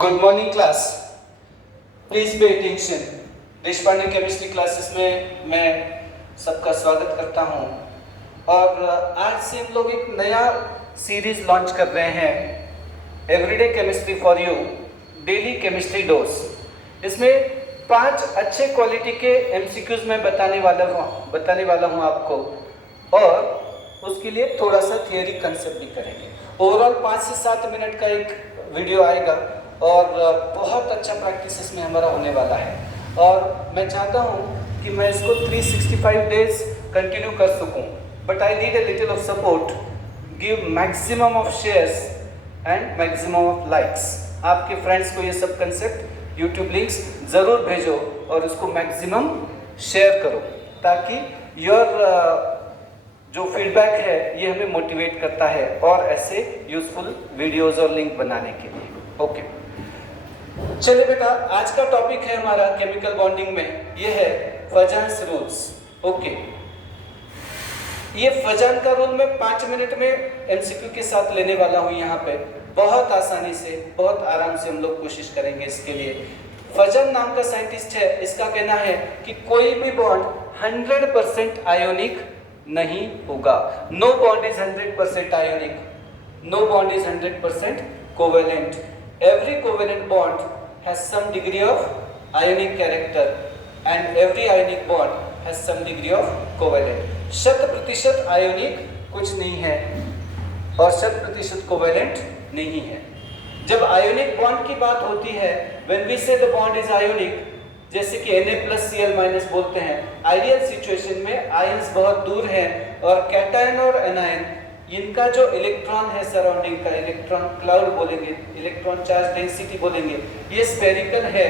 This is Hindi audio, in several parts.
Good morning class, please pay attention. Deshpande chemistry classes में मैं सबका स्वागत करता हूं और आज से हम लोग एक नया सीरीज लॉन्च कर रहे हैं, everyday chemistry for you, daily chemistry dose. इसमें 5 अच्छे क्वालिटी के एमसीक्यूज मैं बताने वाला हूं आपको, और उसके लिए थोड़ा सा थियरी कंसेप्ट भी करेंगे। ओवरऑल 5 से 7 मिनट का एक वीडियो आएगा और बहुत अच्छा प्रैक्टिस इसमें हमारा होने वाला है, और मैं चाहता हूँ कि मैं इसको 365 डेज कंटिन्यू कर सकूँ, but I need a little of support. Give maximum of shares and maximum of likes. आपके फ्रेंड्स को ये सब कंसेप्ट यूट्यूब लिंक्स ज़रूर भेजो और उसको मैक्सिमम शेयर करो, ताकि योर जो फीडबैक है ये हमें मोटिवेट करता है और ऐसे यूजफुल वीडियोस और लिंक बनाने के लिए। ओके, चलिए बेटा, आज का टॉपिक है हमारा केमिकल बॉन्डिंग में, ये है फजान्स रूल्स। ओके, ये फजान का रूल मैं 5 मिनट में एमसीक्यू के साथ लेने वाला हूँ। यहाँ पे बहुत आसानी से, बहुत आराम से हम लोग कोशिश करेंगे इसके लिए। फजान नाम का साइंटिस्ट है, इसका कहना है कि कोई भी बॉन्ड 100% आयोनिक नहीं होगा। No bond is 100% ionic, no bond is 100% covalent. Every covalent bond has some degree of ionic character and every ionic bond has some degree of covalent. 100% ionic कुछ नहीं है और 100% कोवेलेंट नहीं है। जब आयोनिक बॉन्ड की बात होती है, व्हेन वी से द बॉन्ड इज आयोनिक, जैसे कि Na+Cl- बोलते हैं, आइडियल सिचुएशन में आयंस बहुत दूर हैं और कैटायन और एनायन, इनका जो इलेक्ट्रॉन है सराउंडिंग का, इलेक्ट्रॉन क्लाउड बोलेंगे, इलेक्ट्रॉन चार्ज डेंसिटी बोलेंगे, ये स्फेरिकल है,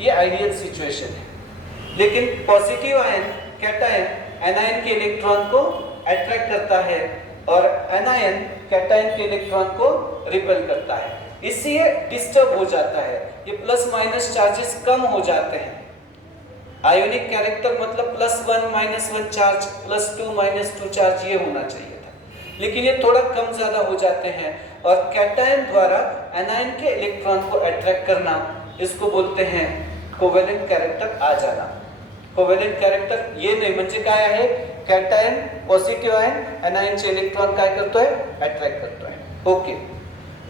ये आइडियल सिचुएशन है। लेकिन पॉजिटिव आयन कैटायन एनायन के इलेक्ट्रॉन को अट्रैक्ट करता है और एनायन कैटायन के इलेक्ट्रॉन को रिपेल करता है, इससे ये डिस्टर्ब हो जाता है, ये प्लस माइनस चार्जेस कम हो जाते हैं। आयोनिक कैरेक्टर मतलब +1 -1 चार्ज, +2 -2 चार्ज, ये होना चाहिए था, लेकिन ये थोड़ा कम ज्यादा हो जाते हैं और कैटायन द्वारा एनायन के इलेक्ट्रॉन को अट्रैक्ट करना, इसको बोलते हैं कोवेलेंट कैरेक्टर आ जाना। कोवेलेंट कैरेक्टर ये नहीं म्हणजे काय आहे, कैटायन पॉजिटिव आयन एनायनचे इलेक्ट्रॉन काय करतोय, अट्रैक्ट करतोय। Okay,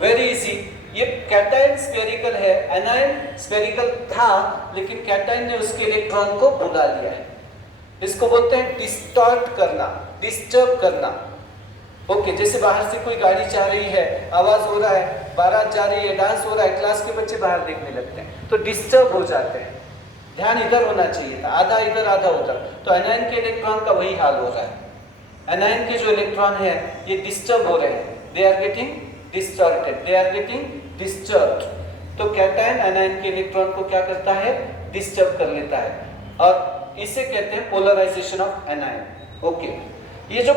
very easy. ये कैटायन स्फेरिकल है, एनायन स्फेरिकल था, लेकिन कैटायन ने उसके इलेक्ट्रॉन को बुला लिया है। इसको बोलते हैं डिस्टॉर्ट करना, डिस्टर्ब करना। ओके, जैसे बाहर से कोई गाड़ी जा रही है, आवाज हो रहा है, बारात जा रही है, डांस हो रहा है, क्लास के बच्चे बाहर देखने लगते हैं तो डिस्टर्ब हो जाते हैं। ध्यान इधर होना चाहिए था, आधा इधर आधा उधर। तो एनायन के इलेक्ट्रॉन का वही हाल हो रहा है। एनायन के जो इलेक्ट्रॉन है ये डिस्टर्ब हो रहे हैं, they are getting distorted, they are getting disturbed. तो कैटायन एनायन के इलेक्ट्रॉन को क्या करता है, डिस्टर्ब कर लेता है, और इसे कहते हैं पोलराइजेशन ऑफ एनायन। ओके, ये जो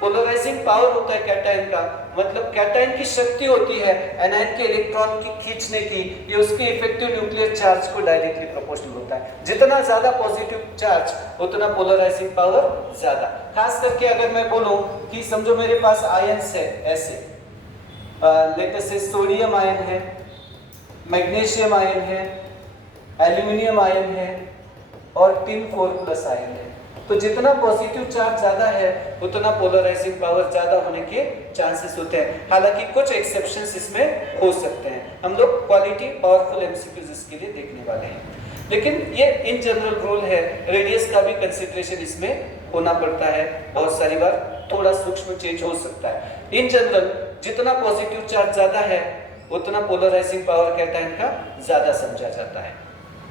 पोलराइजिंग पावर होता है कैटायन का, मतलब कैटायन की शक्ति होती है एनायन के इलेक्ट्रॉन की खींचने की, ये उसके इफेक्टिव न्यूक्लियर चार्ज को डायरेक्टली प्रोपोर्शनल होता है। जितना ज्यादा पॉजिटिव चार्ज उतना पोलराइजिंग पावर ज्यादा। खास करके अगर मैं बोलूं कि समझो मेरे पास आयंस है ऐसे, लेट अस से सोडियम आयन है, मैग्नीशियम आयन है, एल्यूमिनियम आयन है और टिन 4+ आयन है, तो जितना पॉजिटिव चार्ज ज्यादा है उतना पोलराइजिंग पावर ज्यादा होने के चांसेस होते हैं। हालांकि कुछ एक्सेप्शंस इसमें हो सकते हैं, हम लोग क्वालिटी पावरफुल एमसीक्यूज इसके लिए देखने वाले हैं, लेकिन ये इन जनरल रूल है। रेडियस का भी कंसिडरेशन इसमें होना पड़ता है, बहुत सारी बार थोड़ा सूक्ष्म चेंज हो सकता है। इन जनरल जितना पॉजिटिव चार्ज ज्यादा है उतना पोलराइजिंग पावर कैटायन का ज्यादा समझा जाता है।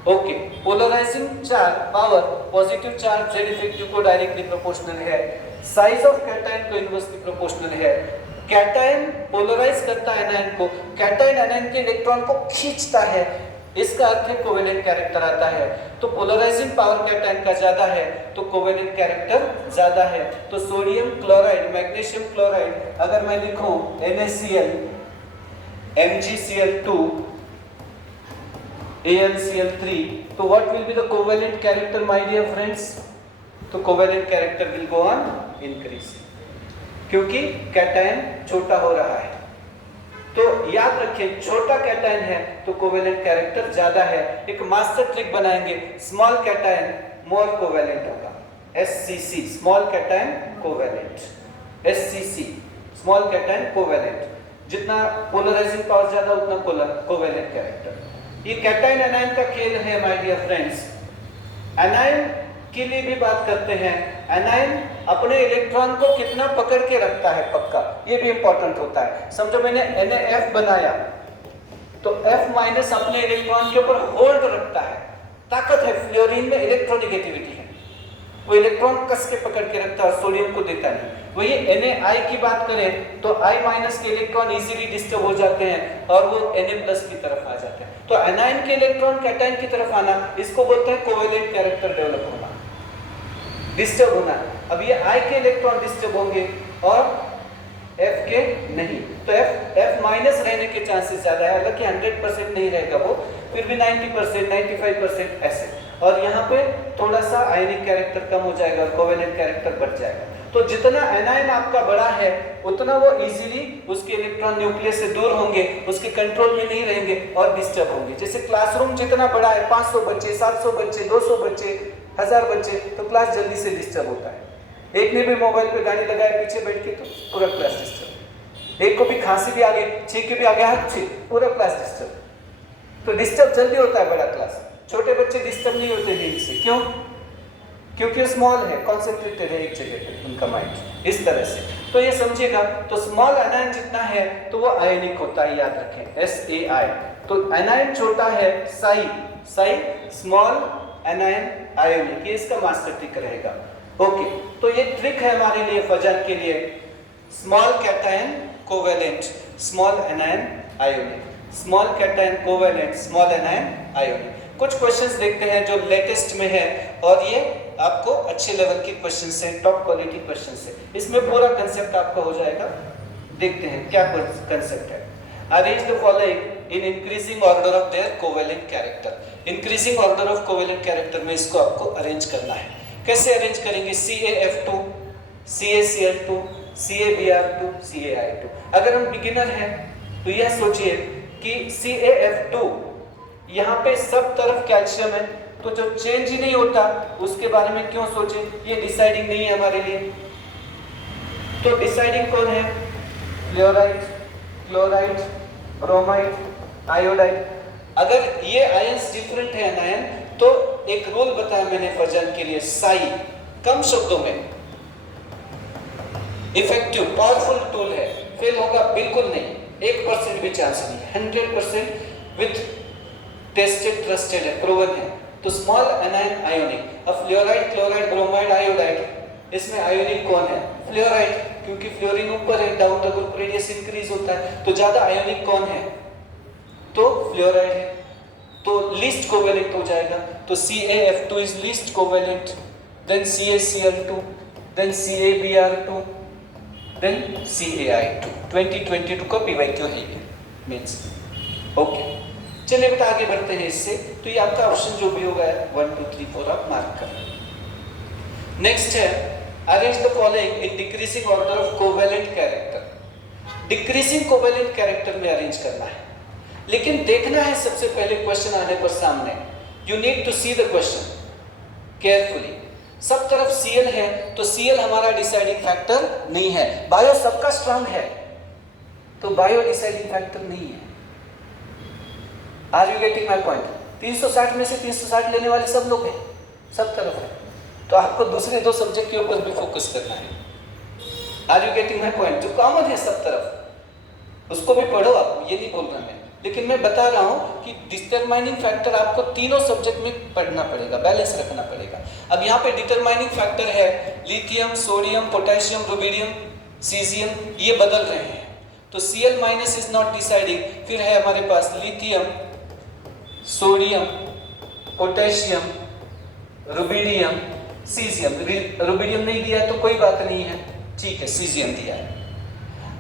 Okay, polarising charge power positive charge Z effective को डायरेक्टली प्रोपोर्शनल है, साइज ऑफ कैटायन को इनवर्सली प्रोपोर्शनल है। कैटायन पोलराइज करता है एनायन को, कैटायन एनायन के इलेक्ट्रॉन को खींचता है, इसका अर्थ है कोवेलेंट कैरेक्टर आता है। तो पोलराइजिंग पावर कैटायन का ज्यादा है तो कोवेलेंट कैरेक्टर ज्यादा है। तो सोडियम क्लोराइड, मैग्नीशियम क्लोराइड, अगर मैं लिखूं NaCl, MgCl2, AlCl3, तो what will be the covalent character my dear friends? तो covalent character will go on increasing, क्योंकि कैटायन छोटा हो रहा है। तो याद रखें छोटा कैटायन है तो कोवेलेंट कैरेक्टर ज्यादा है। एक मास्टर ट्रिक बनाएंगे, स्मॉल कैटायन मोर कोवेलेंट होगा, SCC small cation covalent, SCC small cation covalent, जितना पोलराइजिंग पावर ज्यादा उतना कोवेलेंट कैरेक्टर। ये कैटायन एनायन का खेल है माय डियर फ्रेंड्स। एनायन के लिए भी बात करते हैं, एनायन अपने इलेक्ट्रॉन को कितना पकड़ के रखता है पक्का, ये भी इंपॉर्टेंट होता है। समझो मैंने NaF बनाया तो F माइनस अपने इलेक्ट्रॉन के ऊपर होल्ड रखता है, ताकत है। फ्लोरीन में इलेक्ट्रोनेगेटिविटी है, वो इलेक्ट्रॉन कस के पकड़ के रखता है, सोडियम को देता नहीं। वही Na की बात करें तो I माइनस के इलेक्ट्रॉन इजीली डिस्टर्ब हो जाते हैं और वो Na प्लस की तरफ आ जाते हैं। तो एनायन के इलेक्ट्रॉन कैटायन की तरफ आना, इसको बोलते हैं कोवेलेंट कैरेक्टर डेवलप होना, डिस्टर्ब होना। अब ये I के इलेक्ट्रॉन डिस्टर्ब होंगे और F के नहीं, तो F माइनस रहने के चांसेस ज्यादा है। हालांकि 100% नहीं रहेगा वो, फिर भी 90%, 95% ऐसे। और यहाँ पे थोड़ा सा आयनिक कैरेक्टर कम हो जाएगा और कोवेलेंट कैरेक्टर बढ़ जाएगा। तो जितना एनायन आपका बड़ा है उतना वो इजीली उसके इलेक्ट्रॉन न्यूक्लियस से दूर होंगे, उसके कंट्रोल में नहीं रहेंगे और डिस्टर्ब होंगे। जैसे क्लासरूम जितना बड़ा है, 500 बच्चे, 700 बच्चे, 200 बच्चे, 1000 बच्चे, तो क्लास जल्दी से डिस्टर्ब होता है। एक ने भी मोबाइल पे गाड़ी लगाया पीछे बैठ के तो पूरा क्लास डिस्टर्ब, एक को भी खांसी भी आ गई, छींक भी आ गया, पूरा क्लास डिस्टर्ब। तो डिस्टर्ब जल्दी होता है बड़ा क्लास, छोटे बच्चे डिस्टर्ब नहीं होते नींद से। क्यों? क्योंकि स्मॉल है, कॉन्सेंट्रेटेड है एक जगह पे उनका माइंड, इस तरह से। तो ये समझिएगा, तो स्मॉल एनायन जितना है तो वो आयनिक होता है, याद रखें SAI। तो एनायन छोटा है साई स्मॉल एनायन आयोनिक, ये इसका मास्टर ट्रिक रहेगा। ओके, तो ये ट्रिक है हमारे लिए फजन के लिए, small cation covalent, small anion ionic, small cation covalent, small anion ionic. कुछ क्वेश्चंस देखते हैं जो लेटेस्ट में है और ये आपको अच्छे लेवल के क्वेश्चंस हैं, टॉप क्वालिटी क्वेश्चंस हैं। इसमें पूरा कंसेप्ट आपका हो जाएगा। देखते हैं क्या कंसेप्ट है। Arrange the following in increasing order of their covalent character. Increasing order of covalent character में इसको आपको अरेंज करना है। कैसे अरेंज करेंगे? CaF2, CaCl2, CaBr2, CaI2। अगर हम बिगिनर हैं तो यह सोचिए कि CaF2 यहाँ पे सब तरफ कैल्शियम है, तो जो चेंज ही नहीं होता उसके बारे में क्यों सोचे, ये डिसाइडिंग नहीं है हमारे लिए। तो डिसाइडिंग कौन है? Fluoride, chloride, bromide, iodide. अगर ये आयंस डिफरेंट है अनायन, तो एक रूल बताया मैंने फजन के लिए, साई कम शब्दों में इफेक्टिव पावरफुल टूल है, फेल होगा बिल्कुल नहीं, 1% भी चांस नहीं, 100% विथ टेस्टेड ट्रस्टेड है, प्रूवन है। तो स्मॉल एनायन आयोनिक। अब फ्लोराइड, क्लोराइड, ब्रोमाइड, आयोडाइड, इसमें आयोनिक कौन है? फ्लोराइड, क्योंकि फ्लोरीन ऊपर है, down the group radius increase होता है, तो ज्यादा आयोनिक कौन है? तो फ्लोराइड है, तो लीस्ट कोवेलेंट हो जाएगा। तो CaF2 is least covalent, then CaCl2, then CaBr2, then CaI2। 2022 का PYQ है ये मींस। ओके, चलिए बेटा आगे बढ़ते हैं इससे। तो ये आपका ऑप्शन जो भी होगा 1 2 3 4 आप मार्क कर। नेक्स्ट है arrange the following in decreasing order of covalent character. Decreasing covalent character में अरेंज करना है, लेकिन देखना है सबसे पहले क्वेश्चन आने पर सामने, you need to see the question carefully. सब तरफ Cl है तो Cl हमारा डिसाइडिंग फैक्टर नहीं है। बायो सबका स्ट्रांग है तो बायो डिसाइडिंग फैक्टर नहीं है। Are you getting my point? 360 में से 360 लेने वाले सब लोग हैं, सब तरफ है, तो आपको दूसरे दो सब्जेक्ट के ऊपर भी फोकस करना है। Are you getting my point? जो कॉमन है सब तरफ उसको भी पढ़ो आप, ये नहीं बोल रहा मैं, लेकिन मैं बता रहा हूँ कि डिटरमाइनिंग फैक्टर आपको तीनों सब्जेक्ट में पढ़ना पड़ेगा, बैलेंस रखना पड़ेगा। अब यहाँ पे डिटरमाइनिंग फैक्टर है lithium, sodium, potassium, rubidium, caesium, ये बदल रहे हैं, तो Cl minus is not deciding. फिर है हमारे पास lithium, sodium, potassium, rubidium, caesium. Rubidium नहीं दिया तो कोई बात नहीं है, ठीक है, सीजियम दिया है।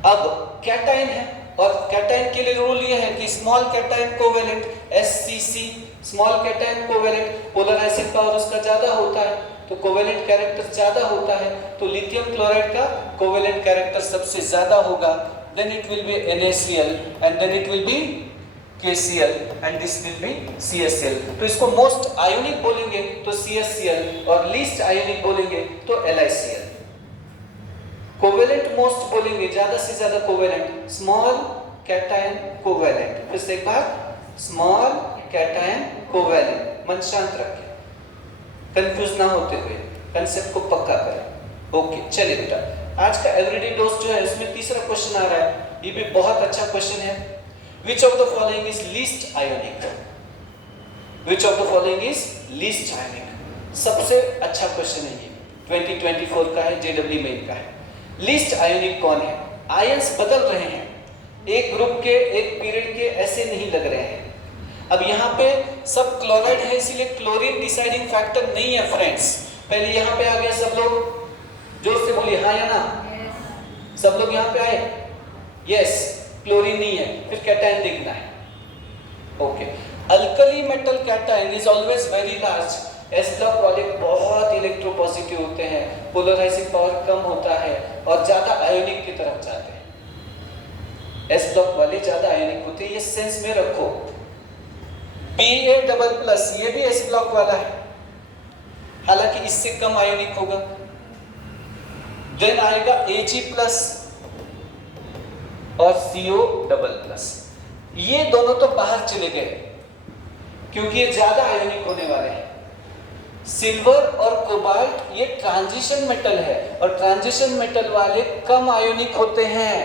अब कैटायन है, और कैटायन के लिए रूल ये है कि small cation covalent SCC, small cation covalent, polarising power उसका ज्यादा होता है तो कोवेलेंट कैरेक्टर ज्यादा होता है, तो लिथियम क्लोराइड का कोवेलेंट कैरेक्टर सबसे ज्यादा होगा then it will be NaCl and then it will be KCl and this will be CSL. तो इसको मोस्ट आयोनिक बोलेंगे तो CSCl और लीस्ट आयोनिक बोलेंगे तो LiCl. कोवेलेंट मोस्ट बोलेंगे, ज्यादा से ज्यादा कोवेलेंट, स्मॉल कैटायन कोवेलेंट. फिर से एक बार, स्मॉल कैटायन कोवेलेंट. मन शांत रखें, कंफ्यूज ना होते हुए कंसेप्ट को पक्का करें. ओके, चलिए बेटा, आज का एवरीडे डोज जो है इसमें तीसरा क्वेश्चन आ रहा है. ये भी बहुत अच्छा क्वेश्चन है. Which of the following is least ionic? Which of the following is least ionic? सबसे अच्छा क्वेश्चन है ये. 2024 का है, JEE मेन का है. लीस्ट आयोनिक कौन है? आयंस बदल रहे हैं, एक ग्रुप के एक पीरियड के ऐसे नहीं लग रहे हैं. अब यहाँ पे सब क्लोराइड है, इसीलिए क्लोरीन डिसाइडिंग फैक्टर नहीं है फ्रेंड्स. पहले यहाँ पे आ गया, सब लोग जोर से बोलिए हाँ या ना. सब लोग यहाँ पे आए. यस, क्लोरीन नहीं है, फिर कैटायन देखना है. Okay, alkali metal cation is always very large. S block वाले बहुत इलेक्ट्रोपॉजिटिव होते हैं, पोलराइजिंग पावर कम होता है और ज्यादा आयोनिक की तरफ जाते हैं. एस ब्लॉक वाले ज्यादा आयोनिक होते हैं, ये सेंस में रखो. Ba++ ये भी एस ब्लॉक वाला है, हालांकि इससे कम आयोनिक होगा. देन आएगा Ag+ और CO++. ये दोनों तो बाहर चले गए क्योंकि ये ज्यादा आयोनिक होने वाले हैं. सिल्वर और कोबाल्ट ये ट्रांजिशन मेटल है और ट्रांजिशन मेटल वाले कम आयोनिक होते हैं.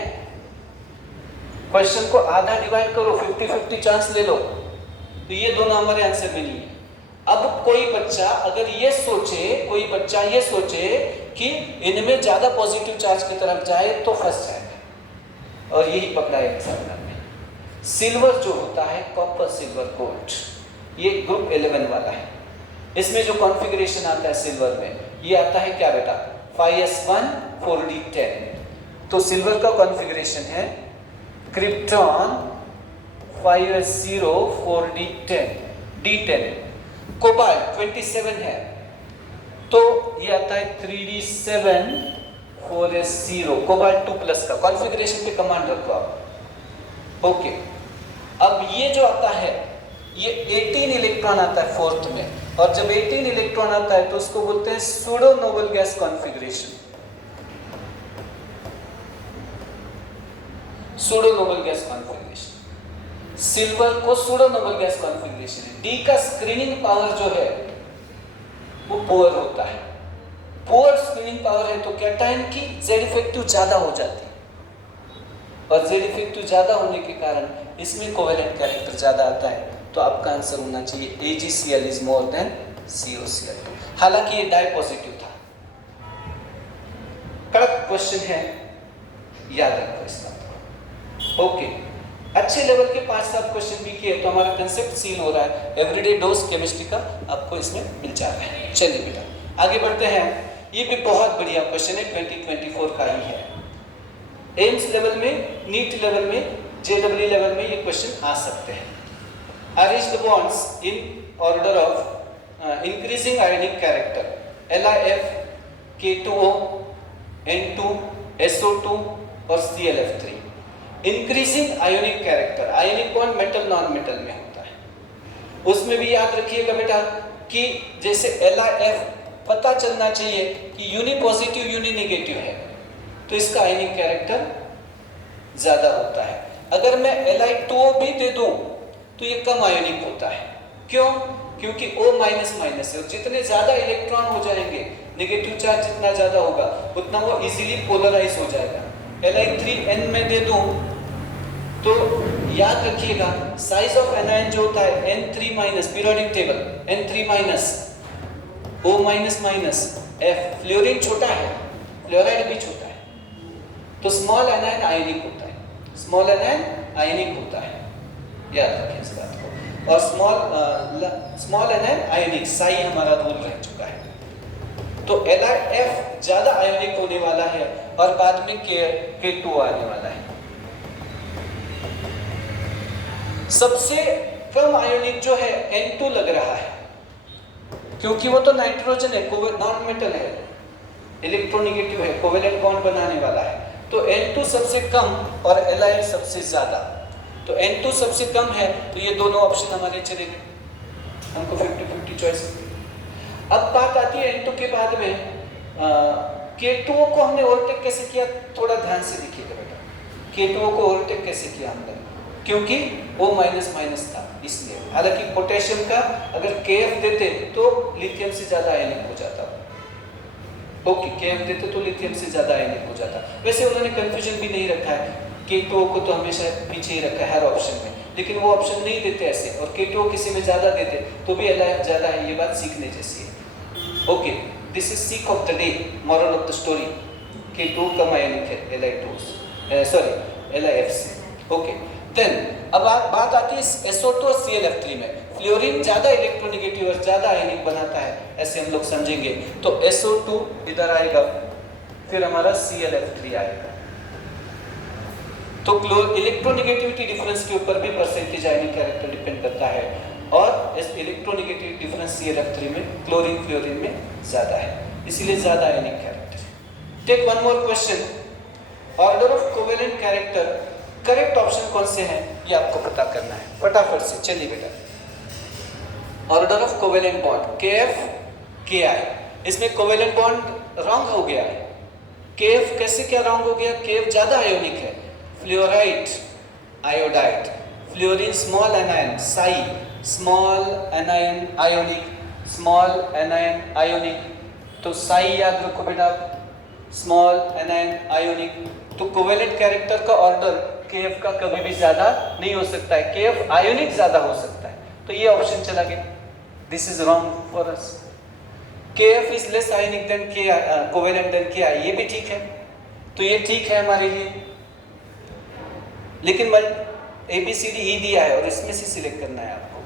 क्वेश्चन को आधा डिवाइड करो, 50-50 चांस ले लो. तो ये दोनों हमारे आंसर में नहीं है. अब कोई बच्चा अगर ये सोचे कि इनमें ज्यादा पॉजिटिव चार्ज की तरफ जाए तो फंस जाएगा और यही पकड़ा है एग्जामिनर में. सिल्वर जो होता है, कॉपर सिल्वर गोल्ड, ये ग्रुप 11 वाला है. इसमें जो कॉन्फ़िगरेशन आता है सिल्वर में, ये आता है क्या बेटा, 5s1 4d10. तो सिल्वर का कॉन्फ़िगरेशन है krypton 5s0 4d10 d10. Cobalt 27 है तो ये आता है 3d7 4s0. कोबाल्ट 2+ का कॉन्फ़िगरेशन पे कमांड रखो आप. ओके, अब ये जो आता है ये 18 इलेक्ट्रॉन आता है फोर्थ में, और जब 18 इलेक्ट्रॉन आता है तो उसको बोलते हैं pseudo noble gas configuration. Pseudo noble gas configuration. Silver को सूडो नोबल गैस कॉन्फ़िगरेशन है. डी का स्क्रीनिंग पावर जो है वो पुअर होता है. पुअर स्क्रीनिंग पावर है तो कैटायन की जेड इफेक्टिव ज्यादा हो जाती है, और जेड इफेक्टिव ज्यादा होने के कारण इसमें कोवेलेंट कैरेक्टर ज्यादा आता है. तो आपका आंसर होना चाहिए AgCl is more than COCl. हालांकि ये डाई पॉजिटिव था. कड़क क्वेश्चन है, याद रखो इस बात को. ओके, अच्छे लेवल के 5-7 क्वेश्चन भी किए तो हमारा कंसेप्ट सील हो रहा है. एवरीडे डोज केमिस्ट्री का आपको इसमें मिल जा रहा है. चलिए बेटा आगे बढ़ते हैं. ये भी बहुत बढ़िया क्वेश्चन है, 2024 का ही है. एम्स लेवल में, नीट लेवल में, JEE लेवल में ये क्वेश्चन आ सकते हैं. Arrange the bonds in order of increasing ionic character. LiF, K2O, N2, SO2 और ClF3. Increasing ionic character. Ionic bond metal non metal में होता है. उसमें भी याद रखिएगा बेटा कि जैसे LiF पता चलना चाहिए कि यूनि पॉजिटिव यूनि नेगेटिव है तो इसका आयनिक कैरेक्टर ज्यादा होता है. अगर मैं Li2O भी दे दूं तो ये कम आयोनिक होता है. क्यों? क्योंकि O माइनस है और जितने ज्यादा इलेक्ट्रॉन हो जाएंगे, नेगेटिव चार्ज जितना ज्यादा होगा उतना वो इजीली पोलराइज हो जाएगा. Li3N में दे दूं तो याद रखिएगा साइज ऑफ एनायन जो होता है N3- periodic table N3- O-, F. Fluorine छोटा है, फ्लोराइड भी छोटा है, तो स्मॉल एनायन आयनिक होता है. स्मॉल एनायन आयनिक होता है, याद रखें इस बात को. और स्मॉल एनायन आयनिक, साई हमारा दूर रह चुका है. तो LiF ज्यादा आयनिक होने वाला है और बाद में K2 आने वाला है. सबसे कम आयनिक जो है N2 लग रहा है क्योंकि वो तो नाइट्रोजन है, नॉन मेटल है, इलेक्ट्रोनेगेटिव है, कोवेलेंट बॉन्ड बनाने वाला है. तो N2 सबसे कम और Li सबसे ज़्यादा। तो N2 सबसे कम है तो ये दोनों ऑप्शन हमारे चलेंगे, हमको 50-50 चॉइस। अब बात आती है N2 के बाद में K2O को हमने ओवरटेक कैसे किया, थोड़ा ध्यान से देखिएगा बेटा। K2O को ओवरटेक कैसे किया हमने, क्योंकि O माइनस था इसलिए। हालांकि पोटेशियम का अगर Kf देते तो लिथियम से ज़्यादा आयनिक हो जाता। ओके, Kf देते तो लिथियम से ज़्यादा आयनिक हो जाता। वैसे उन्होंने कंफ्यूजन भी नहीं रखा है, K2O को तो हमेशा पीछे ही रखा है हर ऑप्शन में, लेकिन वो ऑप्शन नहीं देते ऐसे, और K2O किसी में ज़्यादा देते तो भी Li ज़्यादा है, ये बात सीखने जैसी है। Okay, this is seek of the day, moral of the story. K2O कम आयनिक है LiF से। ओके, देन अब बात आती है SO2 और ClF3 में। फ्लोरीन ज़्यादा इलेक्ट्रोनेगेटिव और ज़्यादा आयनिक बनाता है, ऐसे हम लोग समझेंगे। तो SO2 इधर आएगा, फिर हमारा ClF3 आएगा। तो इलेक्ट्रोनेगेटिविटी डिफरेंस के ऊपर भी परसेंटेज आयनिक कैरेक्टर डिपेंड करता है, और इस इलेक्ट्रोनेगेटिव डिफरेंस ClF3 में क्लोरीन फ्लोरीन में ज़्यादा है, इसीलिए ज़्यादा ionic character. Take one more question, order of covalent character, correct option कौन से हैं ये आपको पता करना है फटाफट से। चलिए बेटा, order of covalent bond KF KI, इसमें कोवेलेंट बॉन्ड रॉन्ग हो गया है। KF कैसे क्या रॉन्ग हो गया, KF ज़्यादा आयोनिक है। Fluoride iodide, fluorine small anion, Sai small anion ionic, small anion ionic, तो साई याद रखो बेटा, स्मॉल एनायन आयोनिक। तो कोवेलेंट कैरेक्टर का ऑर्डर KF का कभी भी ज्यादा नहीं हो सकता है, KF आयोनिक ज्यादा हो सकता है, तो ये ऑप्शन चला गया। This is wrong for us. KF is less ionic than covalent than KI, ये भी ठीक है, तो ये ठीक है हमारे लिए, लेकिन ABCDE दिया है और इसमें से सिलेक्ट करना है आपको।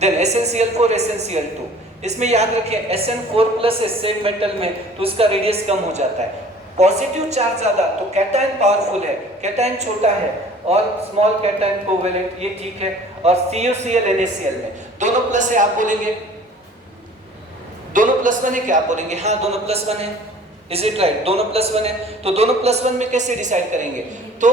देन SnCl4 SnCl2, इसमें याद रखें SN4 प्लस सेम मेटल में तो उसका रेडियस कम हो जाता है। पॉजिटिव चार्ज ज्यादा तो कैटायन पावरफुल है, कैटायन छोटा है, और स्मॉल कैटायन कोवेलेंट, ये ठीक है। और CuCl NaCl में दोनों प्लस है, आप बोलेंगे दोनों +1 है क्या, आप बोलेंगे हाँ दोनों +1 है, इज इट राइट, दोनों +1 है। तो दोनों +1 में कैसे डिसाइड करेंगे, तो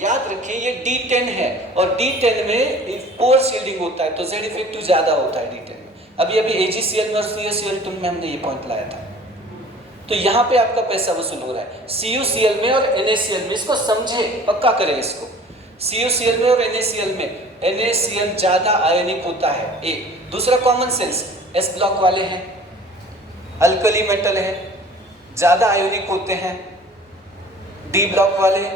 याद रखिए ये D10 है, और D10 में पोर शील्डिंग होता है, तो Z इफेक्टिव ज्यादा होता है D10 में। अभी AgCl में और CuCl2 में हमने ये पॉइंट लाया था, तो यहाँ पे आपका पैसा वसूल हो रहा है। CuCl में और NaCl में, इसको समझे, पक्का करें इसको। CuCl में और NaCl में NaCl ज्यादा आयनिक होता है, एक। दूसरा कॉमन सेंस, S ब्लॉक वाले हैं, अल्कली मेटल है, ज्यादा आयोनिक होते हैं। D ब्लॉक वाले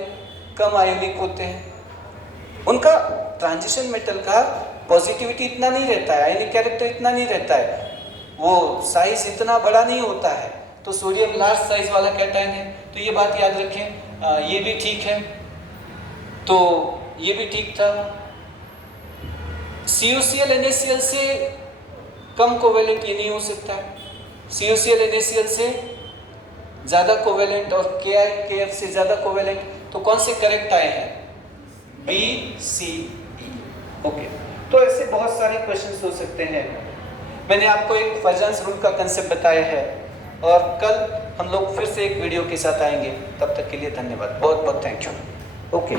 कम आयोनिक होते हैं। उनका ट्रांजिशन मेटल का पॉजिटिविटी इतना नहीं रहता है, आयनिक कैरेक्टर इतना नहीं रहता है, वो साइज इतना बड़ा नहीं होता है। तो सोडियम लार्ज साइज वाला कैटायन है, तो ये बात याद रखें। ये भी ठीक है, तो ये भी ठीक था। CuCl NaCl से कम कोवेलेंट ये नहीं हो सकता है, CuCl NaCl से ज़्यादा कोवेलेंट, और KI KF से ज़्यादा कोवेलेंट। तो कौन से करेक्ट आए हैं, B C D। ओके, तो ऐसे बहुत सारे क्वेश्चंस हो सकते हैं। मैंने आपको एक फर्जन्स रूल का कंसेप्ट बताया है, और कल हम लोग फिर से एक वीडियो के साथ आएंगे। तब तक के लिए धन्यवाद, बहुत बहुत थैंक यू। ओके।